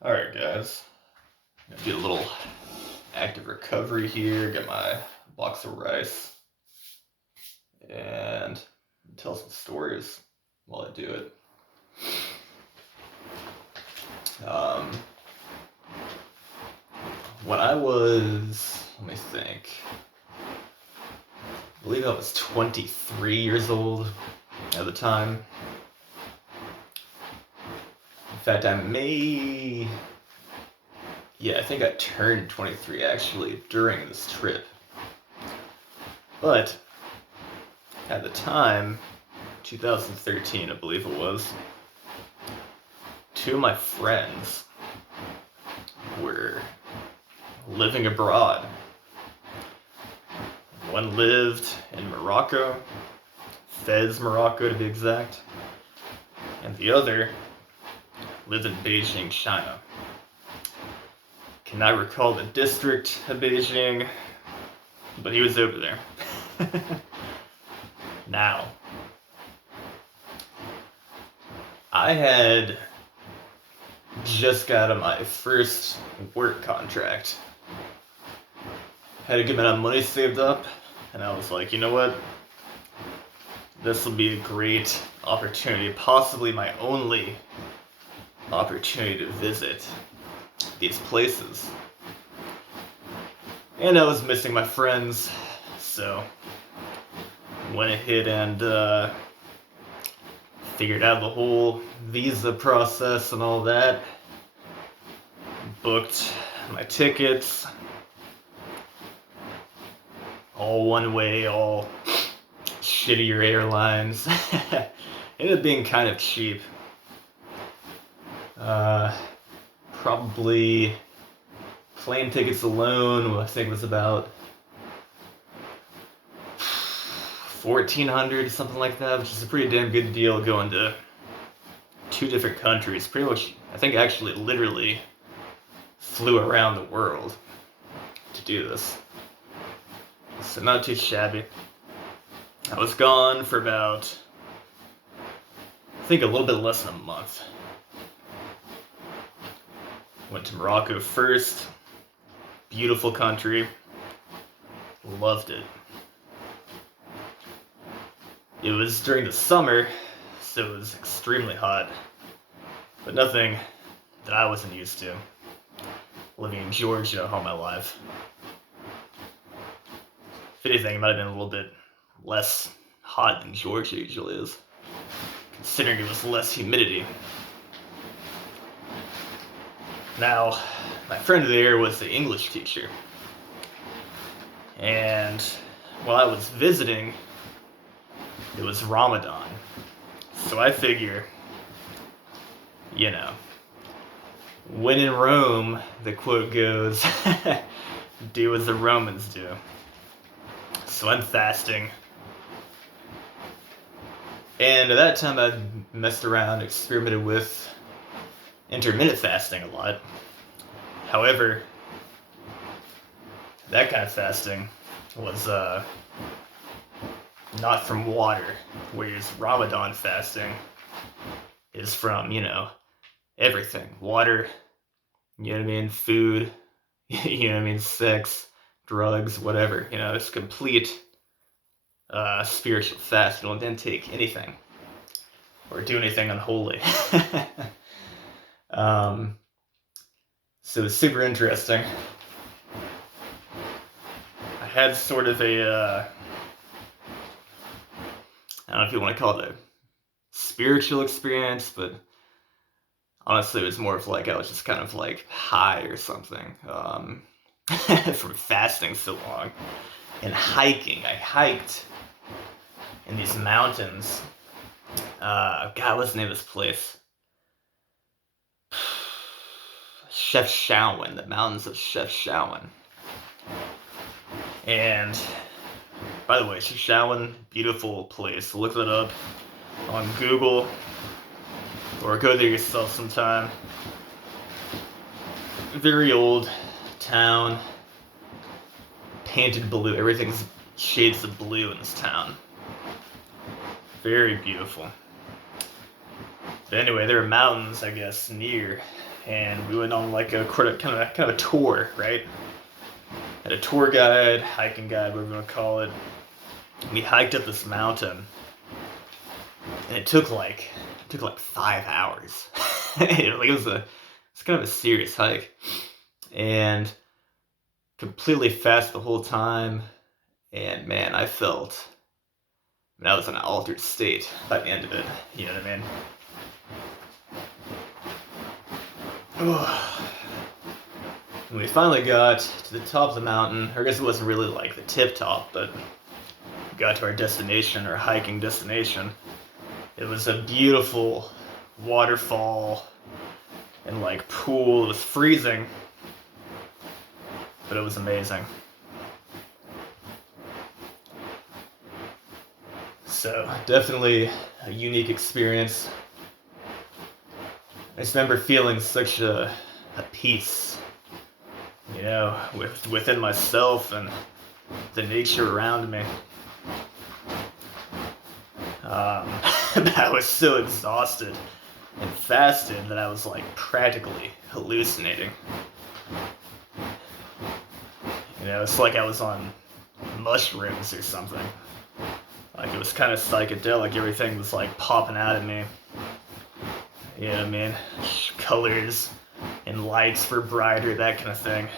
Alright, guys. Gonna do a little active recovery here. Get my box of rice and tell some stories while I do it. Um, when I was, let me think, I believe I was 23 years old at the time. In fact, I think I turned 23 actually during this trip. But at the time, 2013, I believe it was, two of my friends were living abroad. One lived in Morocco, Fez, Morocco to be exact, and the other lived in Beijing, China. Cannot recall the district of Beijing, but he was over there. Now, I had just got my first work contract. Had a good amount of money saved up, and I was like, you know what? This will be a great opportunity, possibly my only opportunity to visit these places. And I was missing my friends, so went ahead and figured out the whole visa process and all that. Booked my tickets, all one way, all shittier airlines. Ended up being kind of cheap. Probably plane tickets alone, I think was about $1,400, something like that, which is a pretty damn good deal going to two different countries. Pretty much, I think actually literally flew around the world to do this. So not too shabby. I was gone for about, I think a little bit less than a month. Went to Morocco first. Beautiful country. Loved it. It was during the summer, so it was extremely hot. But nothing that I wasn't used to. Living in Georgia all my life. If anything, it might have been a little bit less hot than Georgia usually is, considering it was less humidity. Now, my friend there was the English teacher. And while I was visiting, it was Ramadan. So I figure, when in Rome, the quote goes, do as the Romans do. So I'm fasting. And at that time, I'd messed around, experimented with intermittent fasting a lot. However, that kind of fasting was not from water, whereas Ramadan fasting is from, everything. Water, food, sex, drugs, whatever. It's complete spiritual fast. You don't then take anything or do anything unholy. So it's super interesting. I had sort of a, I don't know if you want to call it a spiritual experience, but honestly, it was more of like I was just kind of like high or something from fasting so long. And hiking. I hiked in these mountains. God, what's the name of this place? Chefchaouen, the mountains of Chefchaouen. And by the way, Chefchaouen, beautiful place. Look that up on Google or go there yourself sometime. Very old town, painted blue. Everything's shades of blue in this town. Very beautiful. But anyway, there were mountains, I guess, near, and we went on like a kind of a tour, right? Had a tour guide, hiking guide, whatever you want to call it. We hiked up this mountain, and it took like 5 hours. It's kind of a serious hike, and completely fast the whole time. And man, I was in an altered state by the end of it. You know what I mean? When we finally got to the top of the mountain, or I guess it wasn't really like the tip top, but we got to our destination, our hiking destination. It was a beautiful waterfall and like pool. It was freezing, but it was amazing. So definitely a unique experience. I just remember feeling such a peace, within myself and the nature around me. I was so exhausted and fasted that I was like practically hallucinating. It's like I was on mushrooms or something. Like it was kind of psychedelic. Everything was like popping out at me. You know what I mean? Colors and lights were brighter, that kind of thing.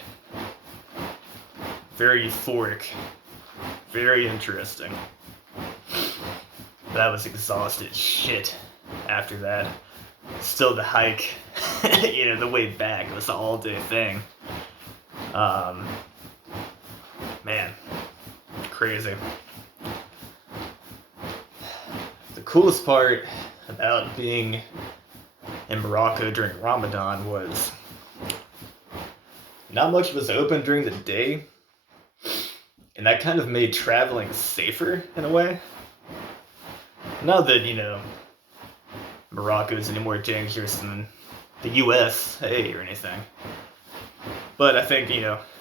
Very euphoric. Very interesting. But I was exhausted shit after that. Still the hike, the way back, it was an all-day thing. Man, crazy. The coolest part about being in Morocco during Ramadan was not much was open during the day, and that kind of made traveling safer in a way. Not that, Morocco is any more dangerous than the USA or anything. But I think,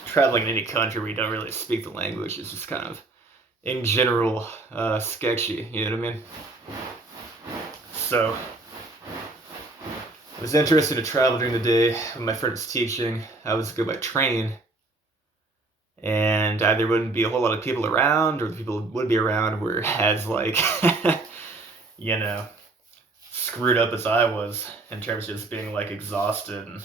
traveling in any country where you don't really speak the language is just kind of, in general, sketchy, you know what I mean? So, it was interesting to travel during the day when my friend was teaching. I was to go by train, and either wouldn't be a whole lot of people around, or the people would be around were as, like, screwed up as I was in terms of just being, like, exhausted and,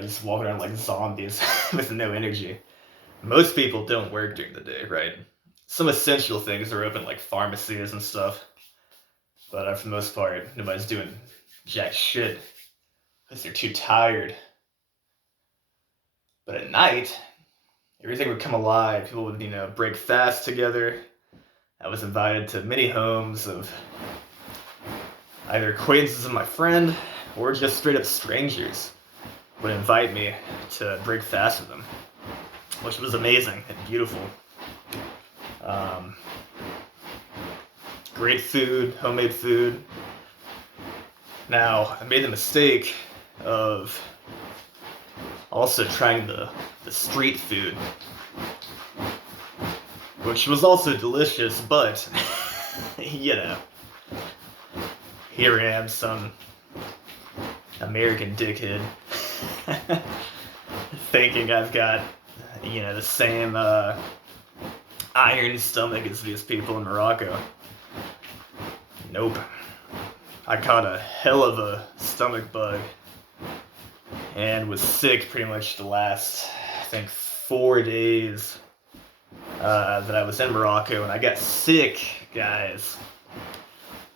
just walking around like zombies with no energy. Most people don't work during the day, right? Some essential things are open, like pharmacies and stuff. But for the most part, nobody's doing jack shit because they're too tired. But at night, everything would come alive. People would, break fast together. I was invited to many homes of either acquaintances of my friend or just straight up strangers would invite me to break fast with them, which was amazing and beautiful. Great food, homemade food. Now, I made the mistake of also trying the street food, which was also delicious, but, here I am, some American dickhead, thinking I've got, the same iron stomach as these people in Morocco. Nope. I caught a hell of a stomach bug and was sick pretty much the last, I think, 4 days that I was in Morocco. And I got sick, guys,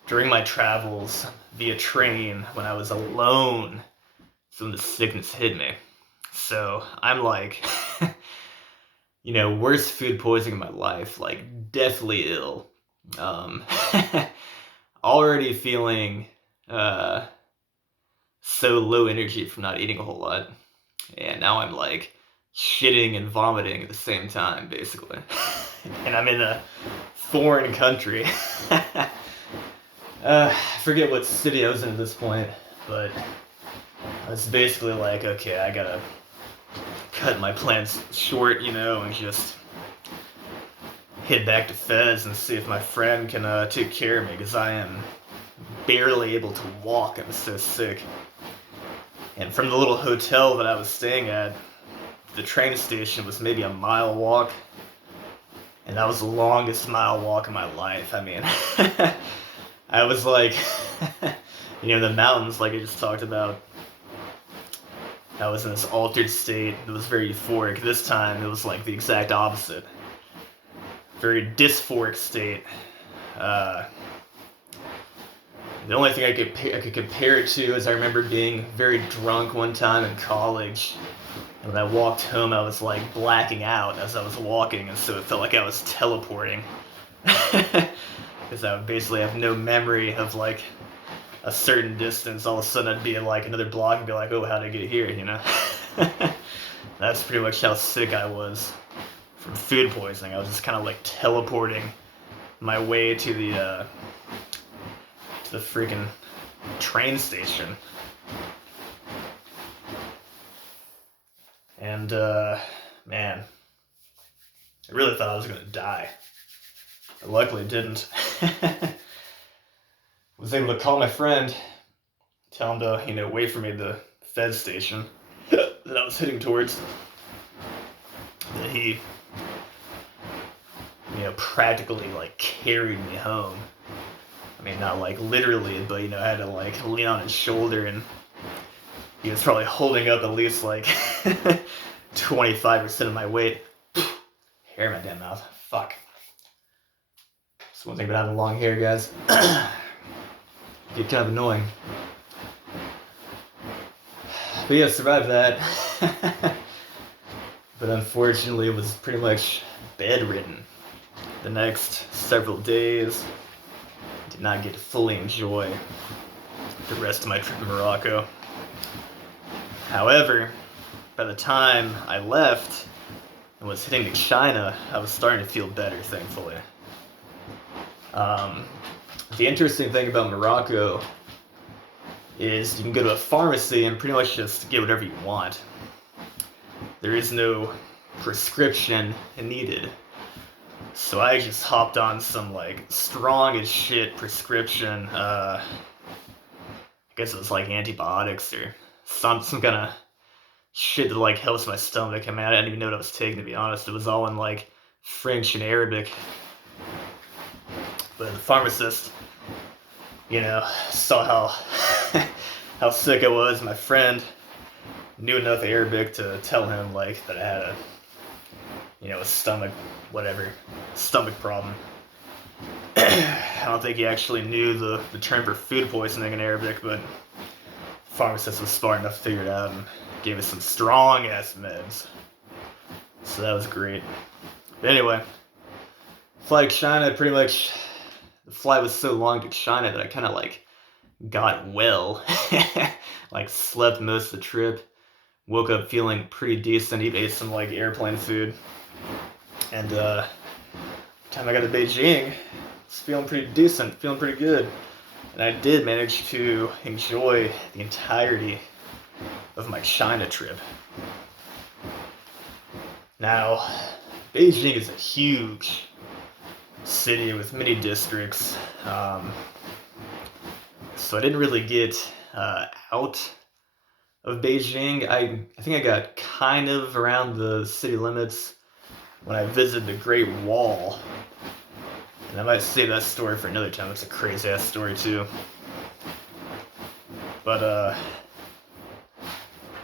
during my travels via train when I was alone. So when the sickness hit me. So I'm like, worst food poisoning in my life, like deathly ill. Already feeling so low energy from not eating a whole lot. And now I'm like shitting and vomiting at the same time, basically. And I'm in a foreign country. I forget what city I was in at this point, but I was basically like, okay, I gotta cut my plans short, and just head back to Fez and see if my friend can take care of me, because I am barely able to walk. I'm so sick. And from the little hotel that I was staying at, the train station was maybe a mile walk. And that was the longest mile walk of my life. I mean, I was like, the mountains, like I just talked about. I was in this altered state. It was very euphoric. This time, it was like the exact opposite. Very dysphoric state. The only thing I could compare it to is I remember being very drunk one time in college. And when I walked home, I was like blacking out as I was walking, and so it felt like I was teleporting. Because I would basically have no memory of like a certain distance. All of a sudden I'd be in like another block and be like, oh, how'd I get here, That's pretty much how sick I was from food poisoning. I was just kind of like teleporting my way to the freaking train station. And man, I really thought I was gonna die. I luckily didn't. Was able to call my friend, tell him to, wait for me at the Fed station that I was heading towards. And he, practically like carried me home. I mean, not like literally, but I had to like lean on his shoulder, and he was probably holding up at least like 25% of my weight. Hair in my damn mouth. Fuck. That's one thing about having long hair, guys. Get kind of annoying. But yeah, survived that. But unfortunately, it was pretty much bedridden the next several days. Did not get to fully enjoy the rest of my trip in Morocco. However, by the time I left and was heading to China, I was starting to feel better, thankfully. The interesting thing about Morocco is you can go to a pharmacy and pretty much just get whatever you want. There is no prescription needed. So I just hopped on some like strong as shit prescription, I guess it was like antibiotics or some kind of shit that like helps my stomach. I mean, I didn't even know what I was taking, to be honest. It was all in like French and Arabic. But the pharmacist, saw how sick I was. My friend knew enough Arabic to tell him like that I had a stomach problem. I don't think he actually knew the term for food poisoning in Arabic, but the pharmacist was smart enough to figure it out and gave us some strong ass meds. So that was great. But anyway, flight to China, pretty much the flight was so long to China that I kind of like got well. Like slept most of the trip. Woke up feeling pretty decent. Even ate some like airplane food. And time I got to Beijing, I was feeling pretty decent, feeling pretty good. And I did manage to enjoy the entirety of my China trip. Now, Beijing is a huge city with many districts. So I didn't really get out of Beijing. I think I got kind of around the city limits when I visited the Great Wall. And I might save that story for another time. It's a crazy ass story too. But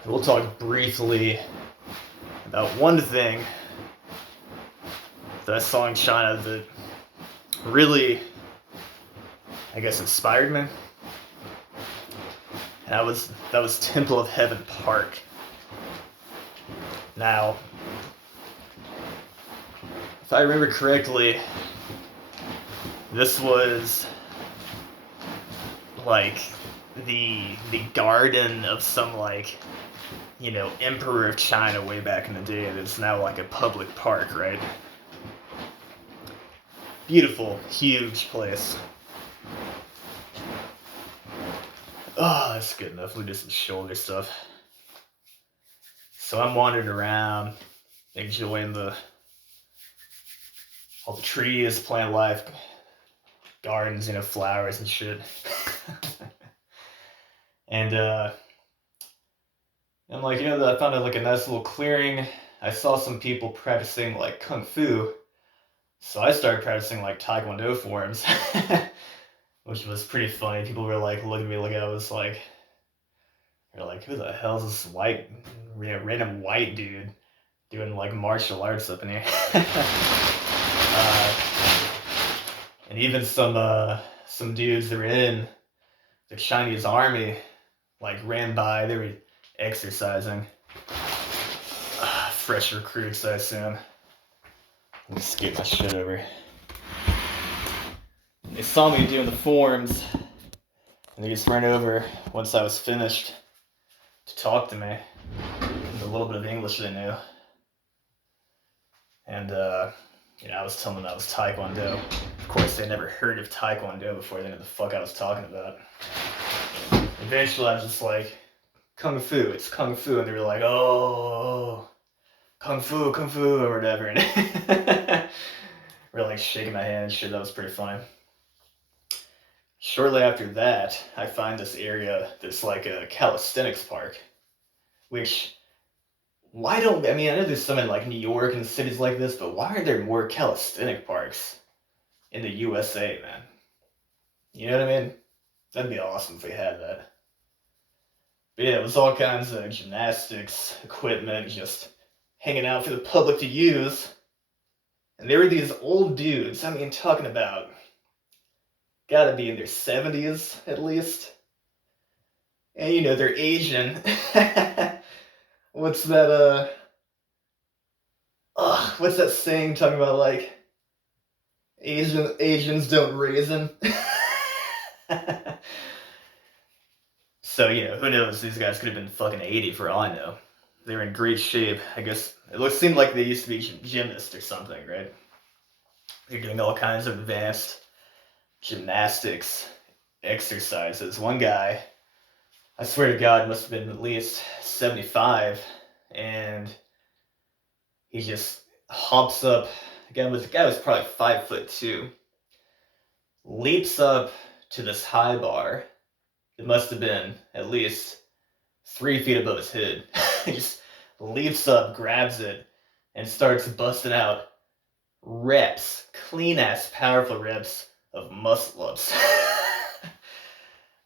we'll talk briefly about one thing that I saw in China that really, I guess, inspired me. And that was Temple of Heaven Park. Now, if I remember correctly, this was like the garden of some like, emperor of China way back in the day. It's now like a public park, right? Beautiful, huge place. Oh, that's good enough. Let me do some shoulder stuff. So I'm wandering around, enjoying the all the trees, plant life, gardens, flowers and shit. And I'm like, I found like a nice little clearing. I saw some people practicing like kung fu, so I started practicing like taekwondo forms, which was pretty funny. People were like looking at me like I was like, they're like, who the hell is this random white dude doing like martial arts up in here? uh, and even some dudes that were in the Chinese army like ran by. They were exercising. Fresh recruits, I assume. Let me scoot my shit over. They saw me doing the forms, and they just ran over once I was finished to talk to me with a little bit of English they knew. And I was telling them that was Taekwondo. Of course, they never heard of Taekwondo before. They knew the fuck I was talking about. Eventually, I was just like, Kung Fu, it's Kung Fu. And they were like, oh, Kung Fu, or whatever. And we're like shaking my hand and shit. That was pretty funny. Shortly after that, I find this area that's like a calisthenics park. Which, I know there's some in like New York and cities like this, but why aren't there more calisthenic parks in the USA, man? You know what I mean? That'd be awesome if we had that. But yeah, it was all kinds of gymnastics, equipment, just hanging out for the public to use. And there were these old dudes, talking about, gotta be in their 70s at least. And they're Asian. What's that, what's that saying talking about like Asians don't raisin? So, who knows? These guys could have been fucking 80 for all I know. They were in great shape. I guess it seemed like they used to be gymnasts or something, right? They're doing all kinds of advanced gymnastics exercises. One guy, I swear to God, must have been at least 75, and he just hops up. The guy was probably 5'2", leaps up to this high bar. It must have been at least 3 feet above his head. He just leaps up, grabs it, and starts busting out reps, clean ass, powerful reps of muscle ups.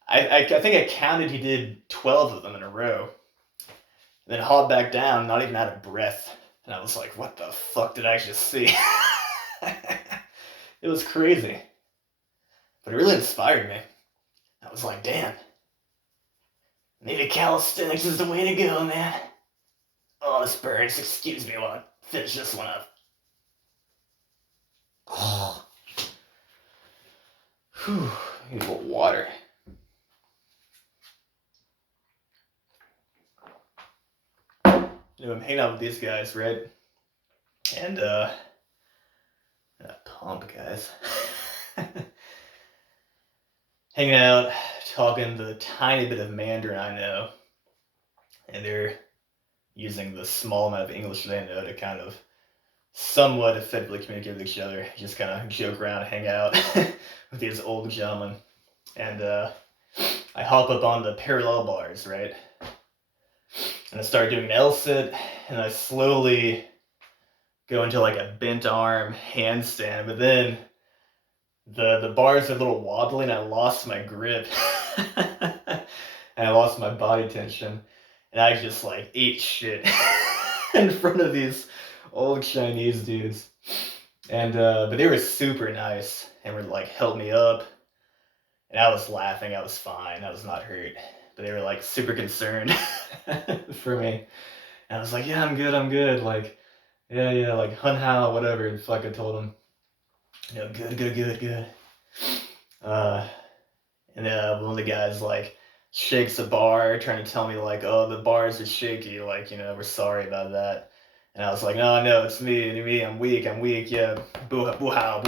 I think I counted he did 12 of them in a row. And then hopped back down, not even out of breath. And I was like, what the fuck did I just see? It was crazy. But it really inspired me. I was like, damn. Maybe calisthenics is the way to go, man. Oh, this burns. Excuse me while I finish this one up. Oh. Whew. Need a little water. I'm hanging out with these guys, right? And, pump guys. Hanging out, talking the tiny bit of Mandarin I know. And they're using the small amount of English they know to kind of somewhat effectively communicate with each other. Just kind of joke around, hang out with these old gentlemen. And I hop up on the parallel bars, right? And I start doing an L-sit, and I slowly go into like a bent arm handstand, but then the bars are a little wobbly and I lost my grip. And I lost my body tension. And I just like ate shit in front of these old Chinese dudes. And but they were super nice and were like held me up. And I was laughing, I was fine, I was not hurt. But they were like super concerned for me. And I was like, yeah, I'm good. Like, yeah, like Hun Hao, whatever. And fucking told him, good. And one of the guys like shakes a bar, trying to tell me like, oh, the bars are shaky. Like, we're sorry about that. And I was like, no, it's me. I'm weak. Yeah, boo hao.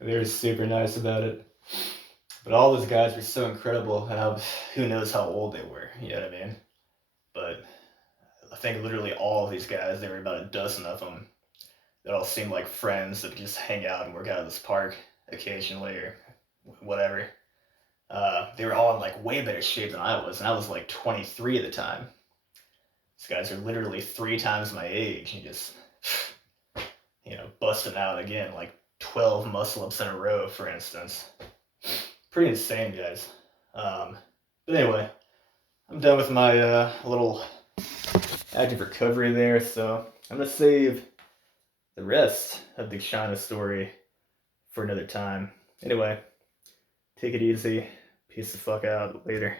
They were super nice about it. But all those guys were so incredible, and who knows how old they were, you know what I mean? But I think literally all of these guys, there were about a dozen of them, that all seemed like friends that just hang out and work out at this park occasionally or whatever. They were all in like way better shape than I was, and I was like 23 at the time. These guys are literally 3 times my age and just, busting out again, like 12 muscle ups in a row, for instance. Pretty insane, guys. But anyway, I'm done with my little active recovery there, so I'm gonna save the rest of the China story for another time. Anyway, take it easy. Peace the fuck out. Later.